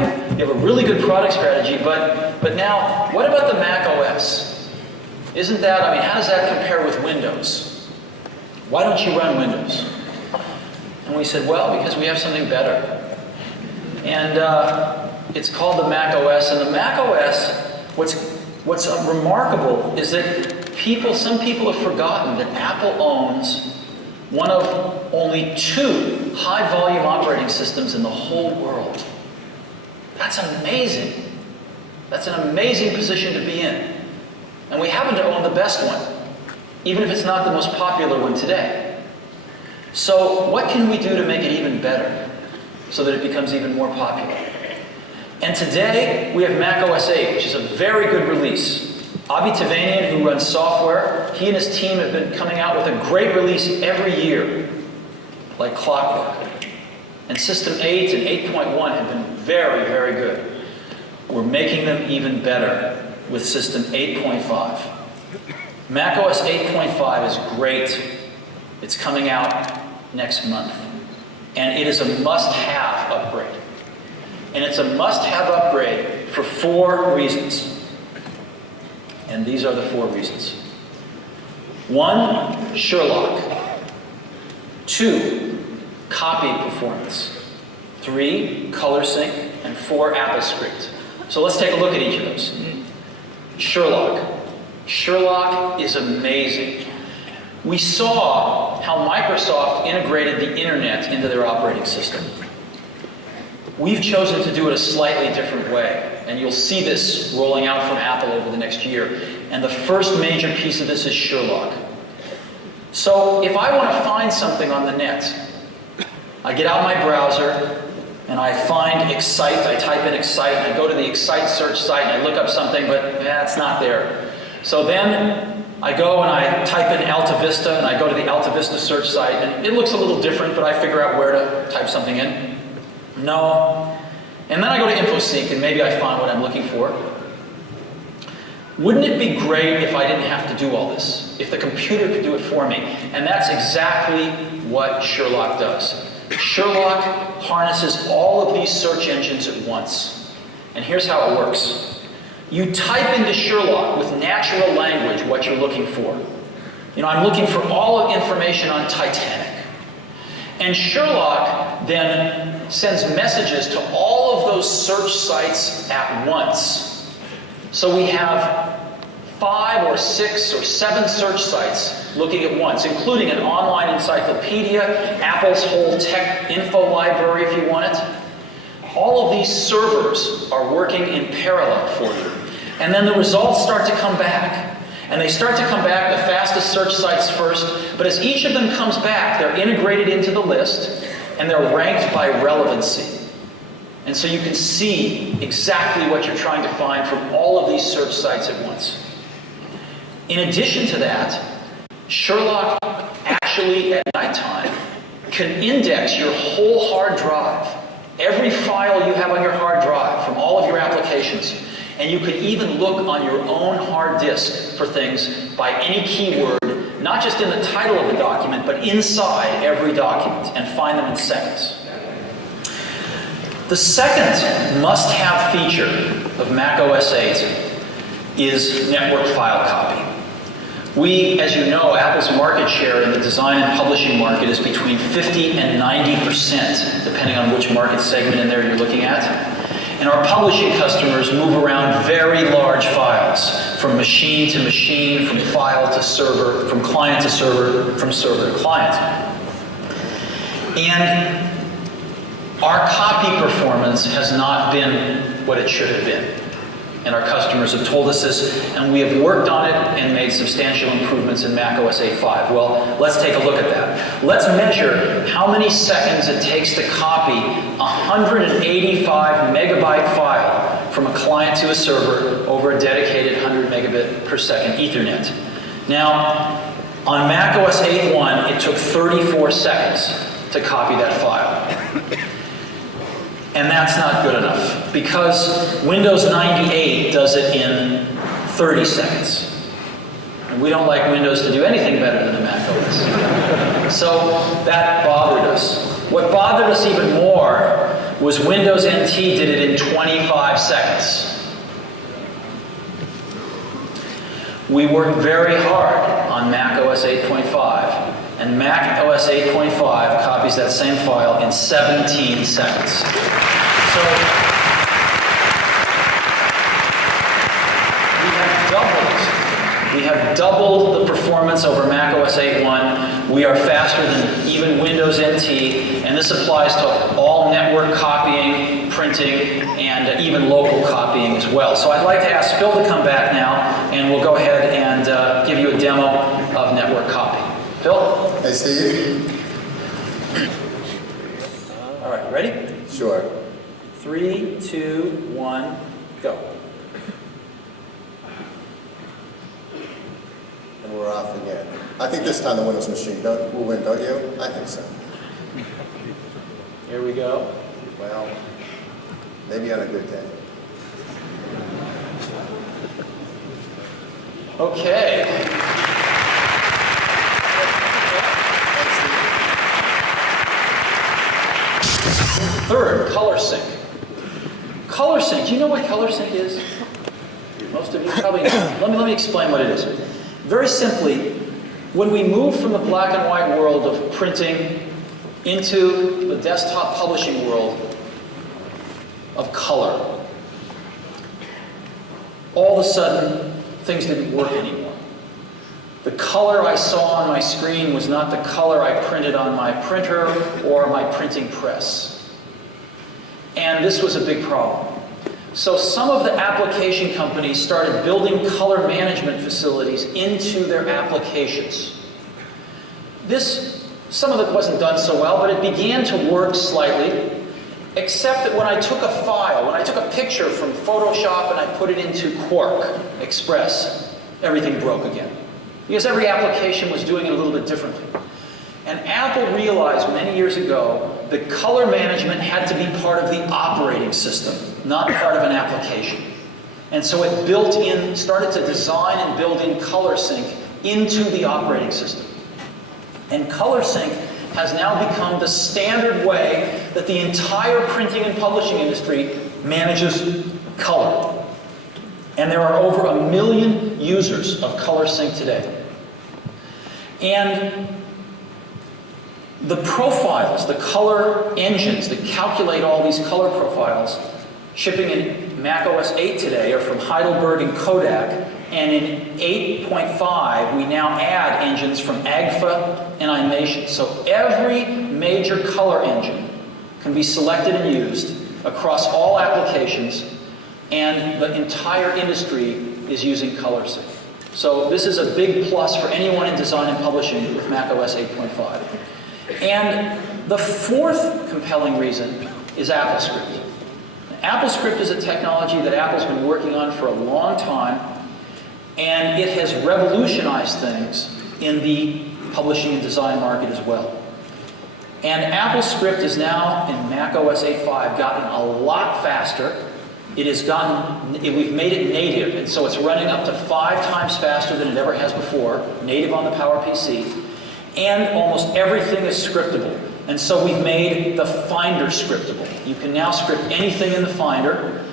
fine. You have a really good product strategy, but now, what about the Mac OS? Isn't that, I mean, how does that compare with Windows? Why don't you run Windows? And we said, well, because we have something better. And it's called the Mac OS. And the Mac OS, what's remarkable is that some people have forgotten that Apple owns one of only 2 high-volume operating systems in the whole world. That's amazing. That's an amazing position to be in. And we happen to own the best one, even if it's not the most popular one today. So what can we do to make it even better so that it becomes even more popular? And today, we have Mac OS 8, which is a very good release. Abhi Tevanian, who runs software, he and his team have been coming out with a great release every year, like clockwork. And System 8 and 8.1 have been very, very good. We're making them even better with System 8.5. Mac OS 8.5 is great. It's coming out next month. And it is a must-have upgrade. And it's a must-have upgrade for 4 reasons. And these are the 4 reasons. 1, Sherlock. 2, copy performance. 3, color sync. And 4, AppleScript. So let's take a look at each of those. Sherlock. Sherlock is amazing. We saw how Microsoft integrated the internet into their operating system. We've chosen to do it a slightly different way, and you'll see this rolling out from Apple over the next year. And the first major piece of this is Sherlock. So if I want to find something on the net, I get out my browser, and I find Excite, I type in Excite, and I go to the Excite search site, and I look up something, but it's not there. So then I go and I type in Alta Vista, and I go to the Alta Vista search site, and it looks a little different, but I figure out where to type something in. No. And then I go to InfoSeek, and maybe I find what I'm looking for. Wouldn't it be great if I didn't have to do all this? If the computer could do it for me? And that's exactly what Sherlock does. Sherlock harnesses all of these search engines at once. And here's how it works. You type into Sherlock with natural language what you're looking for. You know, I'm looking for all of information on Titanic. And Sherlock then sends messages to all of those search sites at once. So we have 5 or 6 or 7 search sites looking at once, including an online encyclopedia, Apple's whole tech info library if you want it. All of these servers are working in parallel for you. And then the results start to come back. And they start to come back the fastest search sites first, but as each of them comes back, they're integrated into the list, and they're ranked by relevancy. And so you can see exactly what you're trying to find from all of these search sites at once. In addition to that, Sherlock actually at nighttime can index your whole hard drive, every file you have on your hard drive from all of your applications. And you could even look on your own hard disk for things by any keyword, not just in the title of the document, but inside every document, and find them in seconds. The second must-have feature of Mac OS 8 is network file copy. We, as you know, Apple's market share in the design and publishing market is between 50 and 90%, depending on which market segment in there you're looking at. And our publishing customers move around very large files, from machine to machine, from file to server, from client to server, from server to client. And our copy performance has not been what it should have been. And our customers have told us this, and we have worked on it and made substantial improvements in Mac OS 8.5. Well, let's take a look at that. Let's measure how many seconds it takes to copy a 185 megabyte file from a client to a server over a dedicated 100 megabit per second Ethernet. Now, on Mac OS 8.1, it took 34 seconds to copy that file. And that's not good enough, because Windows 98 does it in 30 seconds. And we don't like Windows to do anything better than the Mac OS. So that bothered us. What bothered us even more was Windows NT did it in 25 seconds. We worked very hard on Mac OS 8.5, and Mac OS 8.5 copies that same file in 17 seconds. So we have doubled the performance over Mac OS 8.1. We are faster than even Windows NT, and this applies to all network copying, printing, and even local copying as well. So I'd like to ask Phil to come back now, and we'll go ahead and give you a demo of network copying. Phil? Hey, Steve. All right, ready? Sure. 3, 2, 1, go. And we're off again. I think this time the Windows machine will win, don't you? I think so. Here we go. Well, maybe on a good day. Okay. Third, color sync. Color sync. Do you know what color sync is? Most of you probably know. Let me explain what it is. Very simply, when we move from the black and white world of printing into the desktop publishing world of color, all of a sudden, things didn't work anymore. The color I saw on my screen was not the color I printed on my printer or my printing press. And this was a big problem. So some of the application companies started building color management facilities into their applications. Some of it wasn't done so well, but it began to work slightly, except that when I took a file, when I took a picture from Photoshop and I put it into Quark Express, everything broke again. Because every application was doing it a little bit differently. And Apple realized many years ago that color management had to be part of the operating system, not part of an application. And so it started to design and build in color sync into the operating system. And color sync has now become the standard way that the entire printing and publishing industry manages color. And there are over 1 million users of color sync today. And the profiles, the color engines that calculate all these color profiles, shipping in Mac OS 8 today are from Heidelberg and Kodak, and in 8.5 we now add engines from Agfa and iMation. So every major color engine can be selected and used across all applications, and the entire industry is using color sync. So this is a big plus for anyone in design and publishing with Mac OS 8.5. And the fourth compelling reason is AppleScript. AppleScript is a technology that Apple's been working on for a long time, and it has revolutionized things in the publishing and design market as well. And AppleScript is now in Mac OS 8.5 gotten a lot faster. We've made it native, and so it's running up to 5 times faster than it ever has before, native on the PowerPC. And almost everything is scriptable. And so we've made the Finder scriptable. You can now script anything in the Finder.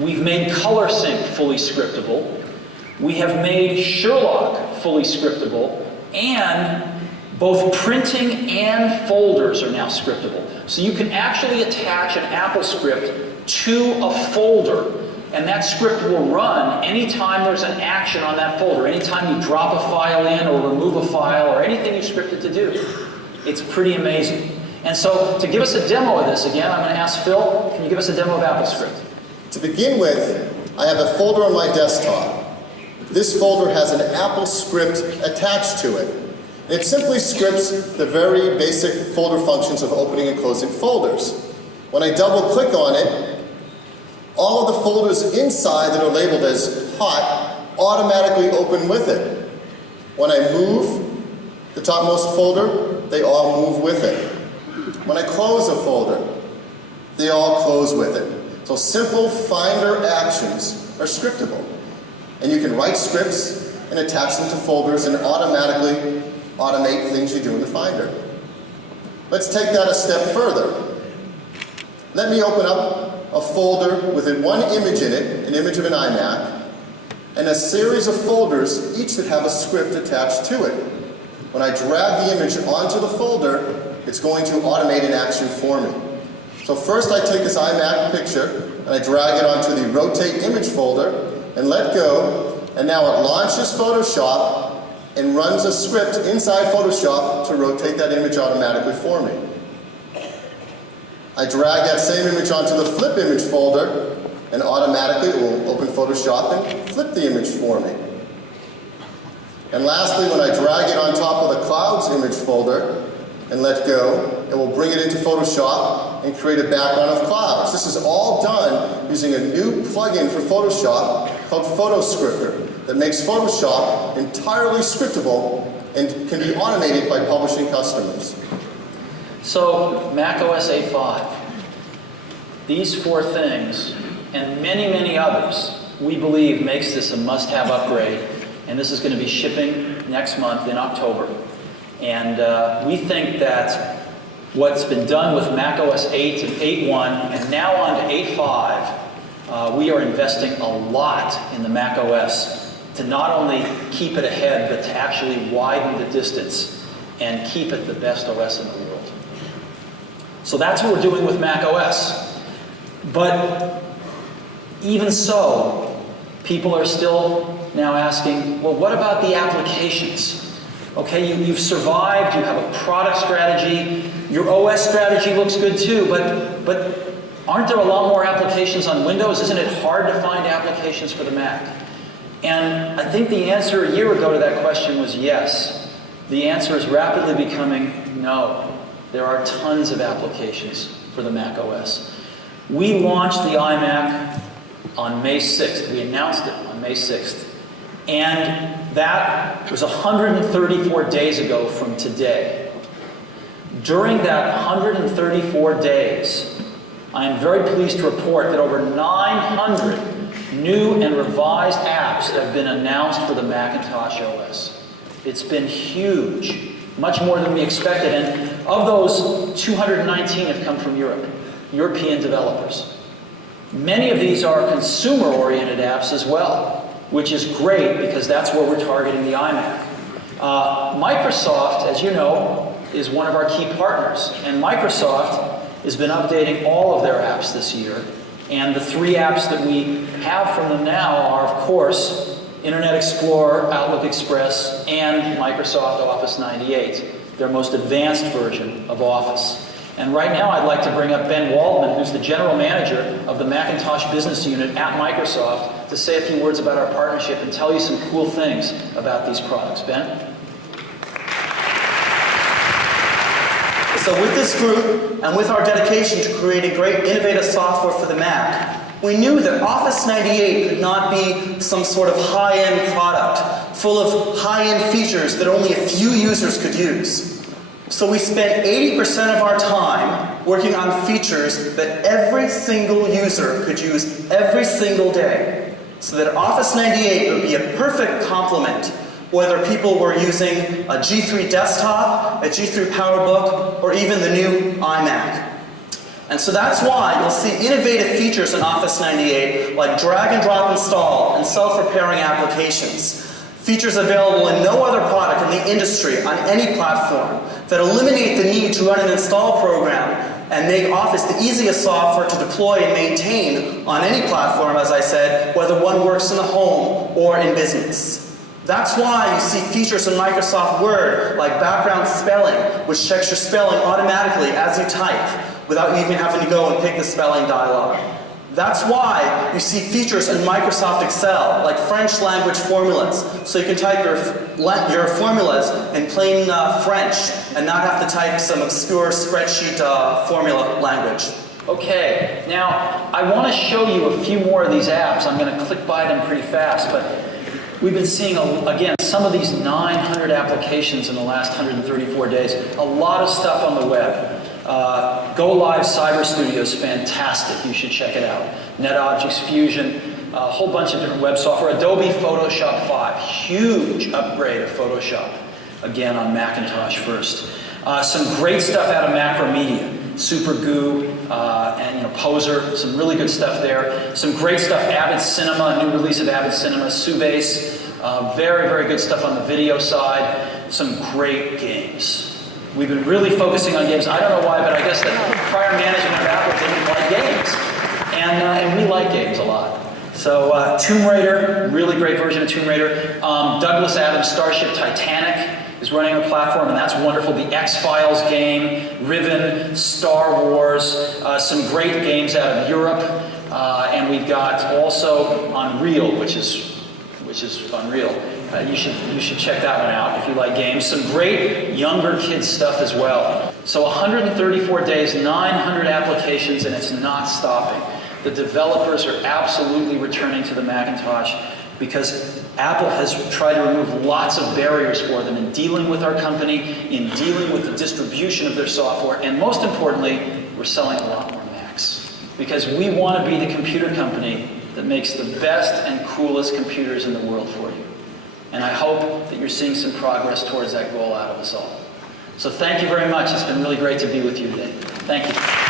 We've made color sync fully scriptable. We have made Sherlock fully scriptable. And both printing and folders are now scriptable. So you can actually attach an Apple script to a folder, and that script will run anytime there's an action on that folder, anytime you drop a file in or remove a file or anything you script it to do. It's pretty amazing. And so to give us a demo of this, again, I'm going to ask Phil, can you give us a demo of AppleScript? To begin with, I have a folder on my desktop. This folder has an Apple script attached to it. It simply scripts the very basic folder functions of opening and closing folders. When I double click on it, all of the folders inside that are labeled as hot automatically open with it. When I move the topmost folder, they all move with it. When I close a folder, they all close with it. So simple Finder actions are scriptable. And you can write scripts and attach them to folders and automatically automate things you do in the Finder. Let's take that a step further. Let me open up a folder with one image in it, an image of an iMac, and a series of folders, each that have a script attached to it. When I drag the image onto the folder, it's going to automate an action for me. So first I take this iMac picture, and I drag it onto the Rotate Image folder, and let go, and now it launches Photoshop and runs a script inside Photoshop to rotate that image automatically for me. I drag that same image onto the Flip Image folder, and automatically it will open Photoshop and flip the image for me. And lastly, when I drag it on top of the Clouds Image folder and let go, it will bring it into Photoshop and create a background of clouds. This is all done using a new plugin for Photoshop called PhotoScripter that makes Photoshop entirely scriptable and can be automated by publishing customers. So, macOS 8.5. These four things, and many, many others, we believe makes this a must-have upgrade. And this is going to be shipping next month in October. And we think that what's been done with macOS 8 and 8.1 and now on to 8.5, we are investing a lot in the macOS to not only keep it ahead, but to actually widen the distance and keep it the best OS in the world. So that's what we're doing with macOS. But even so, people are still now asking, well, what about the applications? Okay, you've survived, you have a product strategy, your OS strategy looks good too, but aren't there a lot more applications on Windows? Isn't it hard to find applications for the Mac? And I think the answer a year ago to that question was yes. The answer is rapidly becoming no. There are tons of applications for the Mac OS. We launched the iMac on May 6th. We announced it on May 6th. And that was 134 days ago from today. During that 134 days, I am very pleased to report that over 900 new and revised apps have been announced for the Macintosh OS. It's been huge, much more than we expected. And of those, 219 have come from Europe, European developers. Many of these are consumer-oriented apps as well, which is great because that's where we're targeting the iMac. Microsoft, as you know, is one of our key partners. And Microsoft has been updating all of their apps this year. And the three apps that we have from them now are, of course, Internet Explorer, Outlook Express, and Microsoft Office 98, their most advanced version of Office. And right now I'd like to bring up Ben Waldman, who's the general manager of the Macintosh business unit at Microsoft, to say a few words about our partnership and tell you some cool things about these products. Ben? So with this group, and with our dedication to creating great innovative software for the Mac, we knew that Office 98 could not be some sort of high-end product, full of high-end features that only a few users could use. So we spent 80% of our time working on features that every single user could use every single day, so that Office 98 would be a perfect complement, whether people were using a G3 desktop, a G3 PowerBook, or even the new iMac. And so that's why you'll see innovative features in Office 98 like drag and drop install and self-repairing applications. Features available in no other product in the industry on any platform that eliminate the need to run an install program and make Office the easiest software to deploy and maintain on any platform, as I said, whether one works in the home or in business. That's why you see features in Microsoft Word like background spelling, which checks your spelling automatically as you type without you even having to go and pick the spelling dialog. That's why you see features in Microsoft Excel, like French language formulas, so you can type your formulas in plain French and not have to type some obscure spreadsheet formula language. Okay, now I want to show you a few more of these apps. I'm going to click by them pretty fast, but we've been seeing, again, some of these 900 applications in the last 134 days. A lot of stuff on the web. Go Live Cyber Studio is fantastic. You should check it out. NetObjects, Fusion, a whole bunch of different web software. Adobe Photoshop 5, huge upgrade of Photoshop. Again, on Macintosh first. Some great stuff out of Macromedia. Super Goo, and Poser, some really good stuff there. Some great stuff, Avid Cinema, a new release of Avid Cinema, Subase, very, very good stuff on the video side. Some great games. We've been really focusing on games. I don't know why, but I guess the prior management of Apple didn't like games. And we like games a lot. So Tomb Raider, really great version of Tomb Raider. Douglas Adams' Starship Titanic is running on the platform, and that's wonderful. The X-Files game, Riven, Star Wars, some great games out of Europe. And we've got also Unreal, which is Unreal. You should check that one out if you like games. Some great younger kids stuff as well. So 134 days, 900 applications, and it's not stopping. The developers are absolutely returning to the Macintosh because Apple has tried to remove lots of barriers for them in dealing with our company, in dealing with the distribution of their software, and most importantly, we're selling a lot more Macs. Because we want to be the computer company that makes the best and coolest computers in the world for you. And I hope that you're seeing some progress towards that goal out of us all. So thank you very much. It's been really great to be with you today. Thank you.